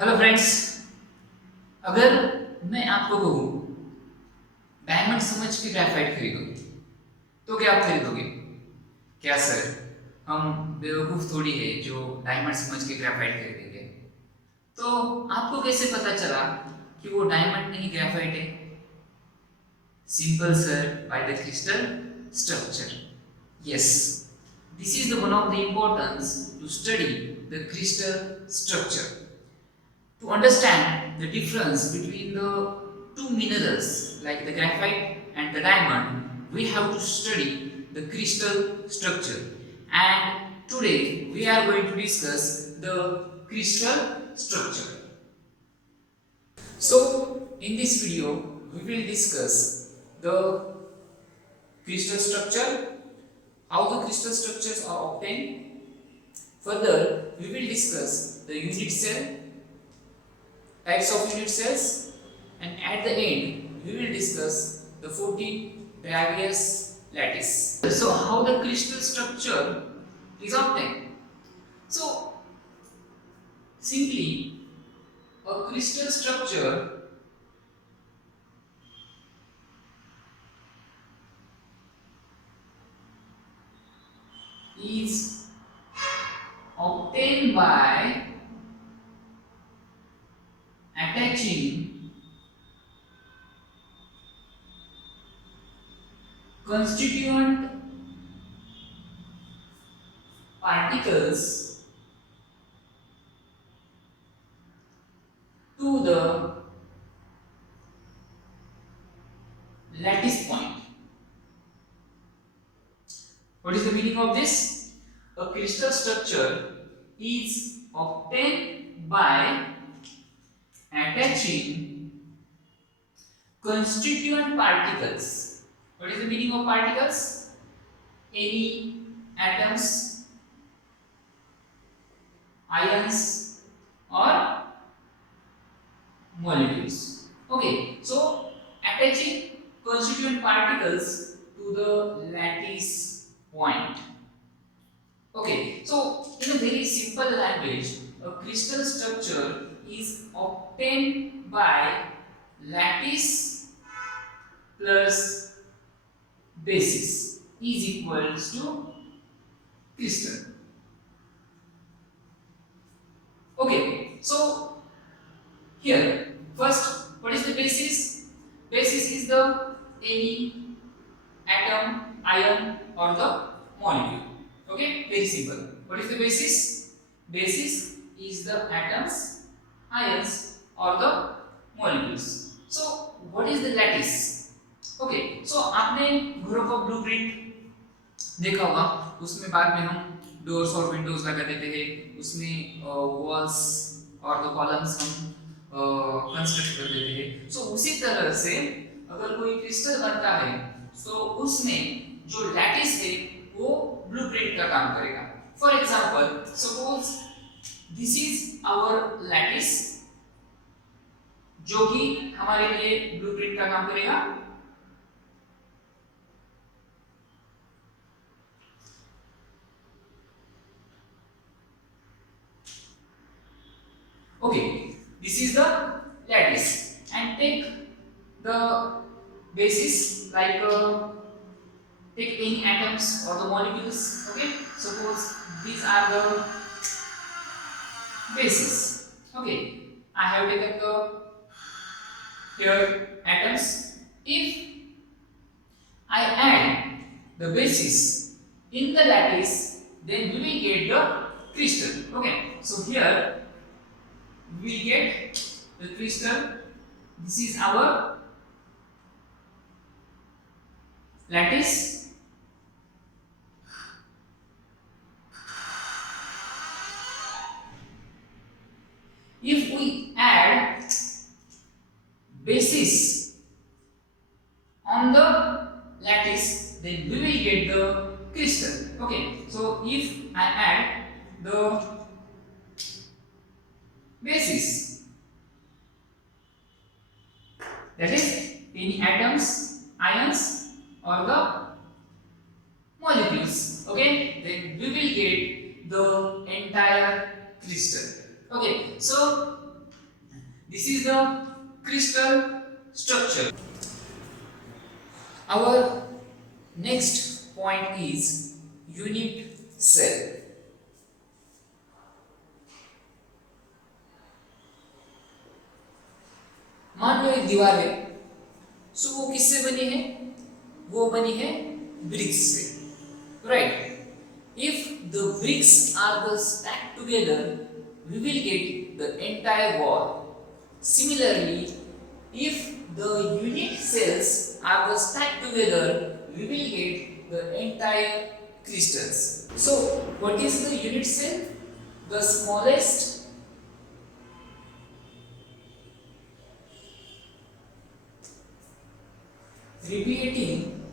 Hello friends. अगर मैं आपको कहूँ डायमंड समझ के ग्रेफाइट खरीदो तो क्या आप खरीदोगे? क्या सर, हम बेवकूफ़ थोड़ी है जो डायमंड समझ के ग्रेफाइट खरीदेंगे। तो आपको कैसे पता चला कि वो डायमंड नहीं ग्रेफाइट है? Simple sir, by the crystal structure. Yes, this is the one of the importance to study the crystal structure. To understand the difference between the two minerals like the graphite and the diamond, we have to study the crystal structure. And today we are going to discuss the crystal structure. So, in this video, we will discuss the crystal structure, how the crystal structures are obtained. Further, we will discuss the unit cell, types of unit cells, and at the end we will discuss the 14 Bravais lattice. So how the crystal structure is obtained? So simply a crystal structure is obtained by attaching constituent particles to the lattice point. What is the meaning of this? A crystal structure is obtained by attaching constituent particles. What is the meaning of particles? Any atoms, ions, or molecules. Okay, so attaching constituent particles to the lattice point. Okay, so in a very simple language, a crystal structure is obtained by lattice plus basis is equals to crystal. Okay, so here first, what is the basis? Basis is the any atom, ion, or the molecule. Okay, very simple. What is the basis? Basis is the atoms, ions, or the molecules. So what is the lattice? Okay, so आपने घरों का blueprint देखा होगा, उसमें बाद में हम doors और विंडोज लगा देते हैं, उसमें वॉल्स और द कॉलम्स हम कंस्ट्रक्ट कर देते हैं। सो उसी तरह से अगर कोई क्रिस्टल बनता है तो उसमें जो लैटिस है वो ब्लूप्रिंट का काम करेगा। For example, suppose this is our lattice जो कि हमारे लिए ब्लूप्रिंट का काम करेगा। Okay, this is the lattice, and take the basis like take any atoms or the molecules. Okay, suppose these are the basis. Okay, I have taken the here atoms. If I add the basis in the lattice, then we will get the crystal. Okay, so here we will get the crystal. This is our lattice. If we add basis on the lattice, then we will get the crystal. Okay, so if I add the basis, that is any atoms, ions, or the molecules, okay, then we will get the entire crystal. Okay, so This is the crystal structure. Our next point is unit cell. मान लो एक दीवार है, सो वो किससे बनी है? वो बनी है ब्रिक्स से, right? If the bricks are the stacked together, we will get the entire wall. Similarly, if the unit cells are the stacked together, we will get the entire crystals. So what is the unit cell? The smallest repeating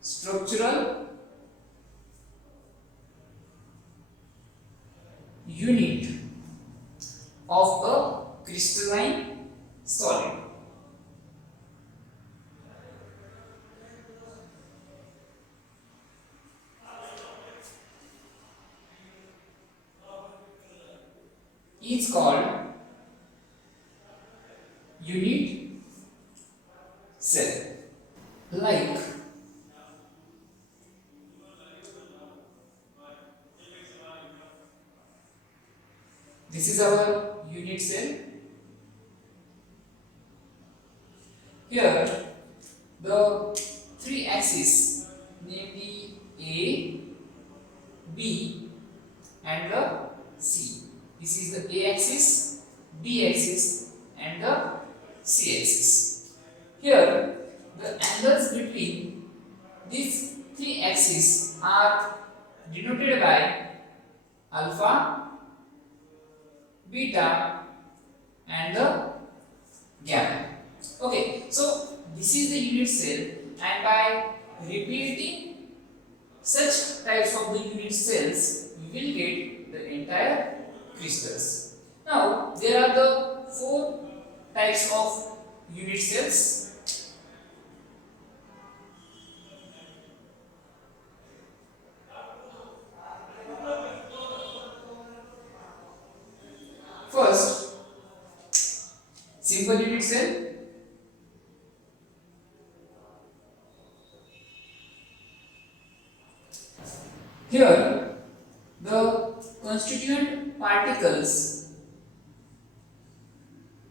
structural unit of a crystalline solid. Is called unit cell. Like this is our unit cell. Here the three axes, namely A, B and the C. This is the A axis, B axis and the C axis. Here the angles between these three axes are denoted by alpha, beta and the gamma. Okay, so this is the unit cell, and by repeating such types of the unit cells, we will get the entire crystals. Now there are the four types of unit cells. First, simple unit cell. Here the constituent particles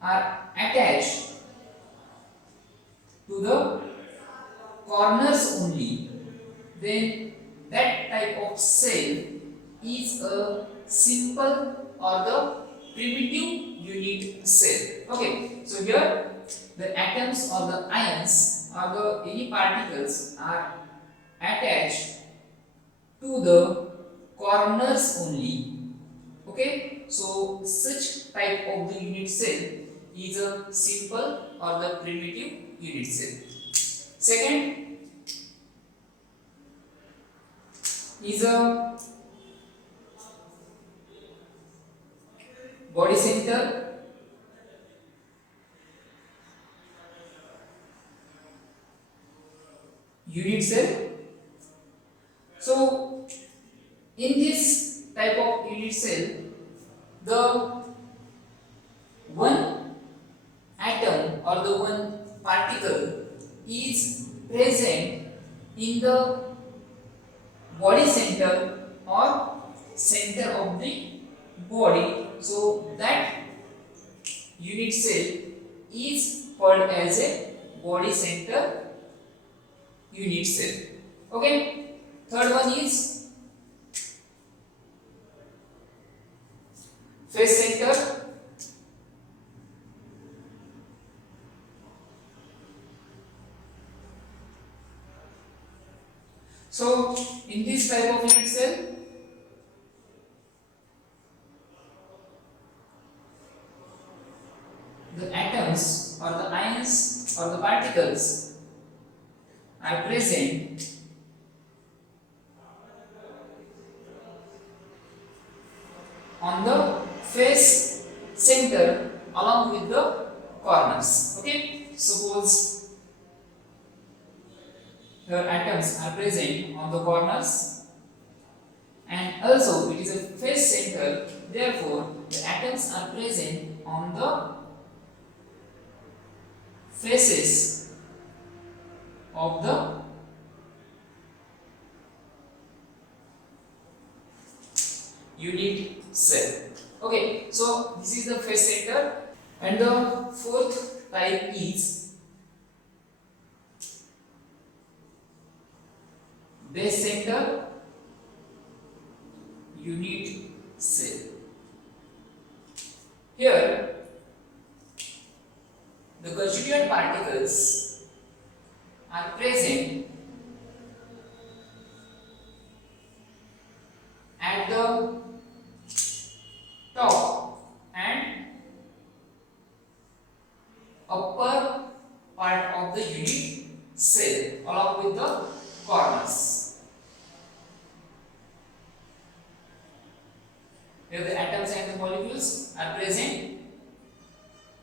are attached to the corners only, then that type of cell is a simple or the primitive unit cell. Okay, so here the atoms or the ions or the any particles are attached to the corners only. Okay, so such type of the unit cell is a simple or the primitive unit cell. Second is a body center unit cell. So in this type of unit cell, the one atom or the one particle is present in the body center or center of the body, so that unit cell is called as a body center unit cell. Okay, third one is face center. So in this type of unit cell, the atoms or the ions or the particles are present on the face center along with the corners. Okay, suppose the atoms are present on the corners and also it is a face center, therefore the atoms are present on the faces of the unit cell. Okay, so this is the face center, and the fourth type is base center unit cell. Here, the constituent particles are present at the top and upper part of the unit cell along with the corners. Here the atoms and the molecules are present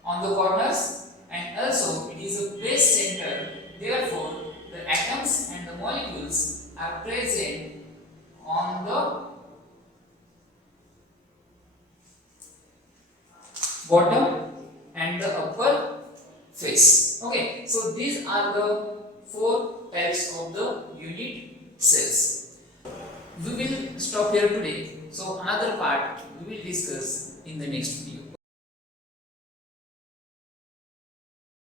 on the corners, and also it is a base center, therefore the atoms and the molecules are present on the bottom and the upper face. Okay, so these are the four types of the unit cells. We will stop here today. So another part we will discuss in the next video.